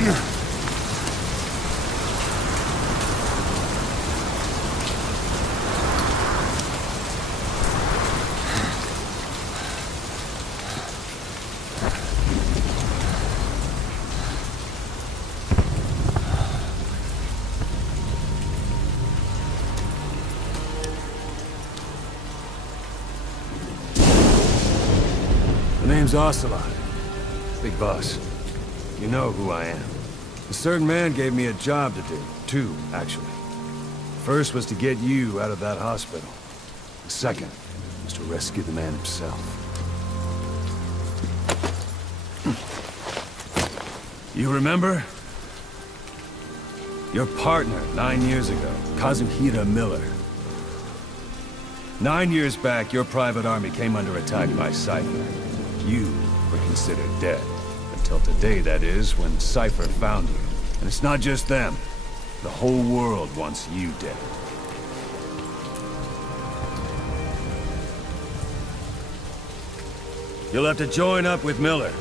The name's Ocelot. Big boss. You know who I am. A certain man gave me a job to do. Two, actually. First was to get you out of that hospital. The second was to rescue the man himself. You remember? Your partner 9 years ago, Kazuhira Miller. 9 years back, your private army came under attack by Cypher. You were considered dead. Until today, that is, when Cypher found you. And it's not just them. The whole world wants you dead. You'll have to join up with Miller.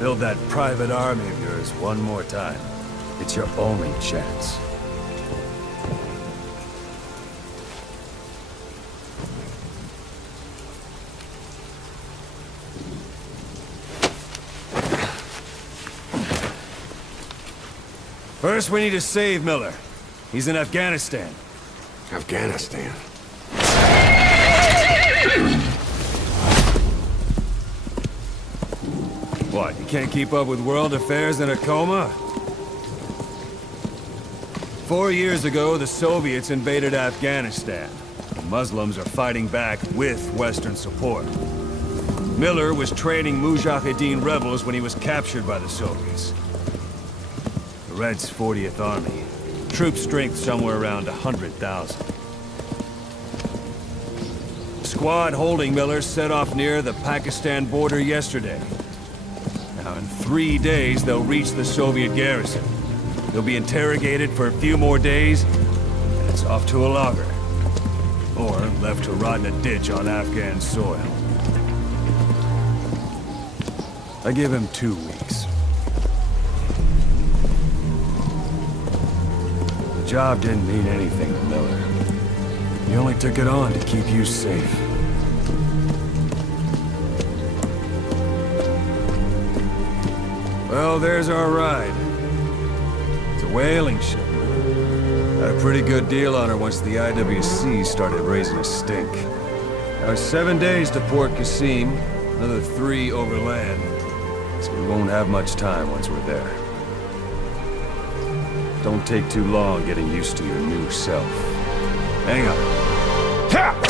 Build that private army of yours one more time. It's your only chance. First, we need to save Miller. He's in Afghanistan. Afghanistan? What, you can't keep up with world affairs in a coma? 4 years ago, the Soviets invaded Afghanistan. The Muslims are fighting back with Western support. Miller was training Mujahideen rebels when he was captured by the Soviets. The Reds' 40th Army. Troop strength somewhere around 100,000. The squad holding Miller set off near the Pakistan border yesterday. Now, in 3 days, they'll reach the Soviet garrison. They'll be interrogated for a few more days, and it's off to a lager. Or left to rot in a ditch on Afghan soil. I give him 2 weeks. The job didn't mean anything to Miller. He only took it on to keep you safe. Well, there's our ride. It's a whaling ship. Had a pretty good deal on her once the IWC started raising a stink. Now 7 days to Port Qasim, another 3 overland. So we won't have much time once we're there. Don't take too long getting used to your new self. Hang on. Ha!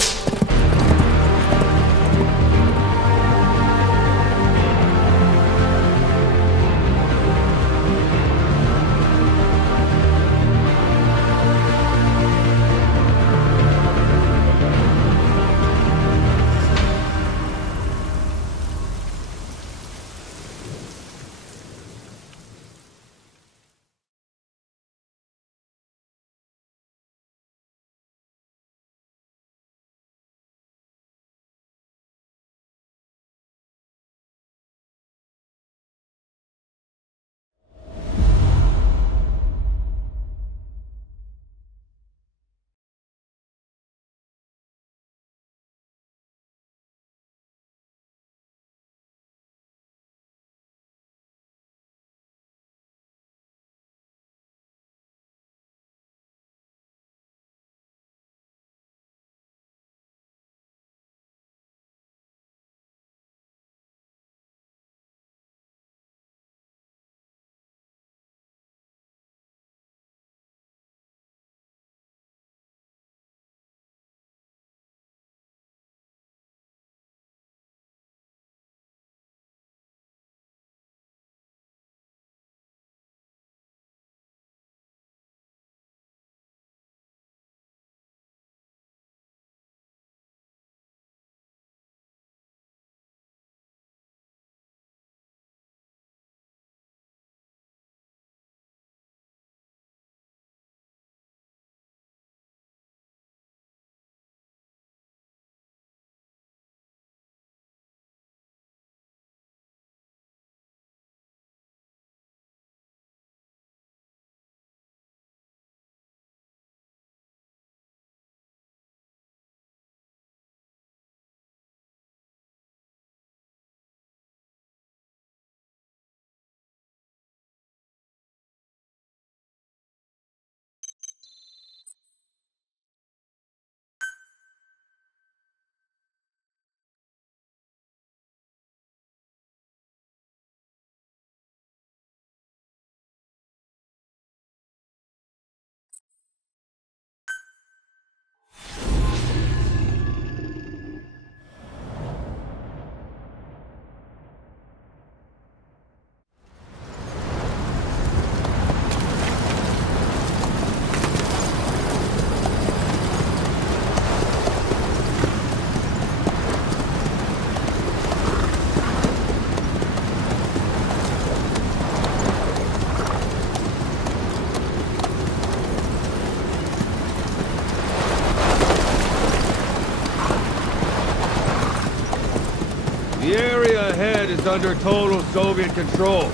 is under total Soviet control.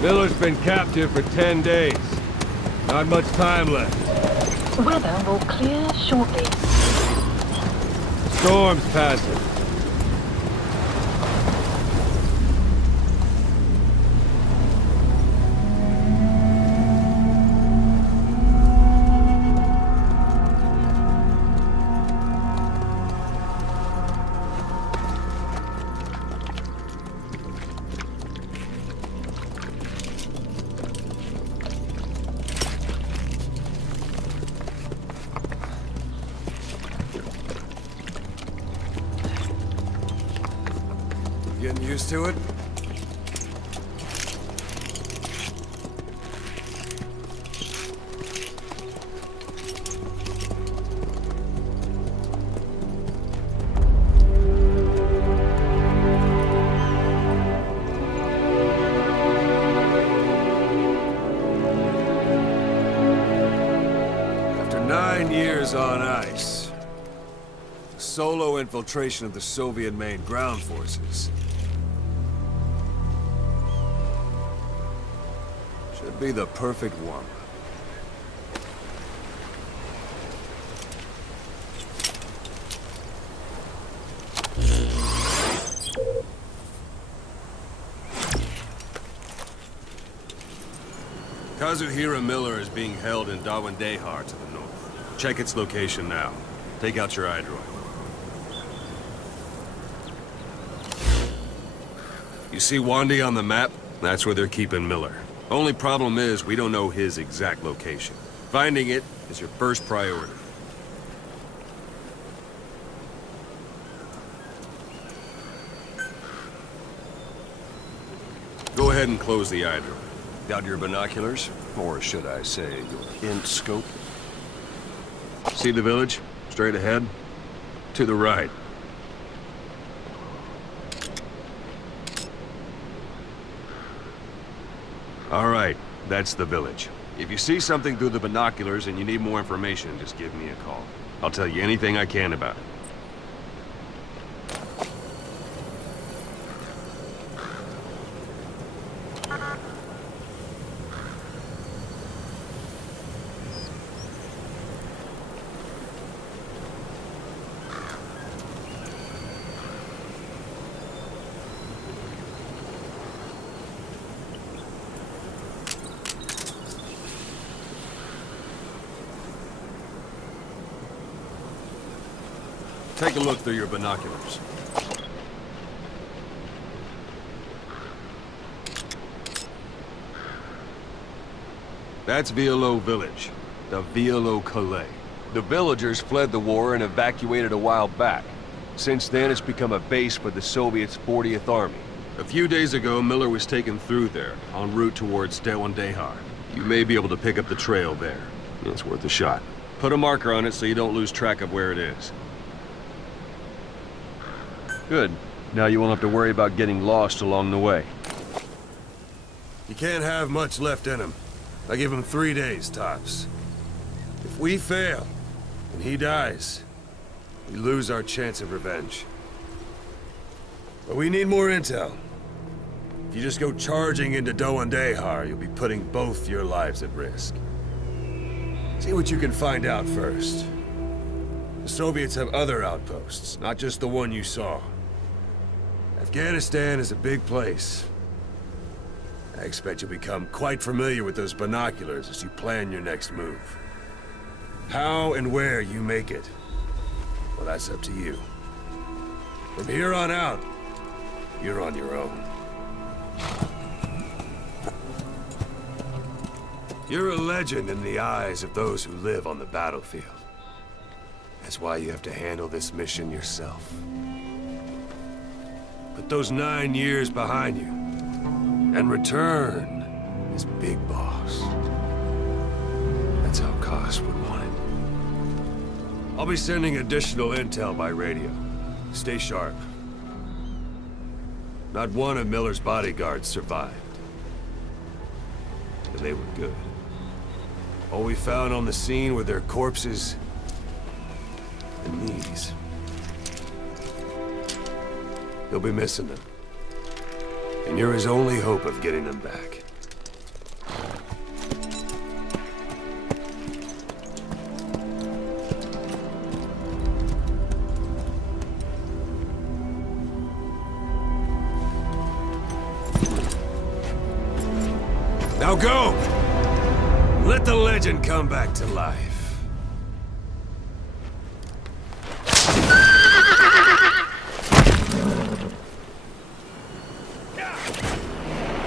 Miller's been captive for 10 days. Not much time left. Weather will clear shortly. Storm's passing. Getting used to it? After 9 years on ice, solo infiltration of the Soviet main ground forces should be the perfect one. Kazuhira Miller is being held in Dawandehar to the north. Check its location now. Take out your iDroid. You see Wandi on the map? That's where they're keeping Miller. Only problem is, we don't know his exact location. Finding it is your first priority. Go ahead and close the iDroid. Got your binoculars? Or should I say, your int scope? See the village? Straight ahead? To the right. All right, that's the village. If you see something through the binoculars and you need more information, just give me a call. I'll tell you anything I can about it. Take a look through your binoculars. That's Violo Village, the Violo Calais. The villagers fled the war and evacuated a while back. Since then, it's become a base for the Soviets' 40th Army. A few days ago, Miller was taken through there, en route towards Dawandehar. You may be able to pick up the trail there. It's worth a shot. Put a marker on it so you don't lose track of where it is. Good. Now you won't have to worry about getting lost along the way. You can't have much left in him. I give him 3 days, tops. If we fail, and he dies, we lose our chance of revenge. But we need more intel. If you just go charging into Dawandehar, you'll be putting both your lives at risk. See what you can find out first. The Soviets have other outposts, not just the one you saw. Afghanistan is a big place. I expect you'll become quite familiar with those binoculars as you plan your next move. How and where you make it, well, that's up to you. From here on out, you're on your own. You're a legend in the eyes of those who live on the battlefield. That's why you have to handle this mission yourself. Put those 9 years behind you, and return as Big Boss. That's how Koss would want it. I'll be sending additional intel by radio. Stay sharp. Not one of Miller's bodyguards survived. And they were good. All we found on the scene were their corpses and these. You'll be missing them. And you're his only hope of getting them back. Now go! Let the legend come back to life.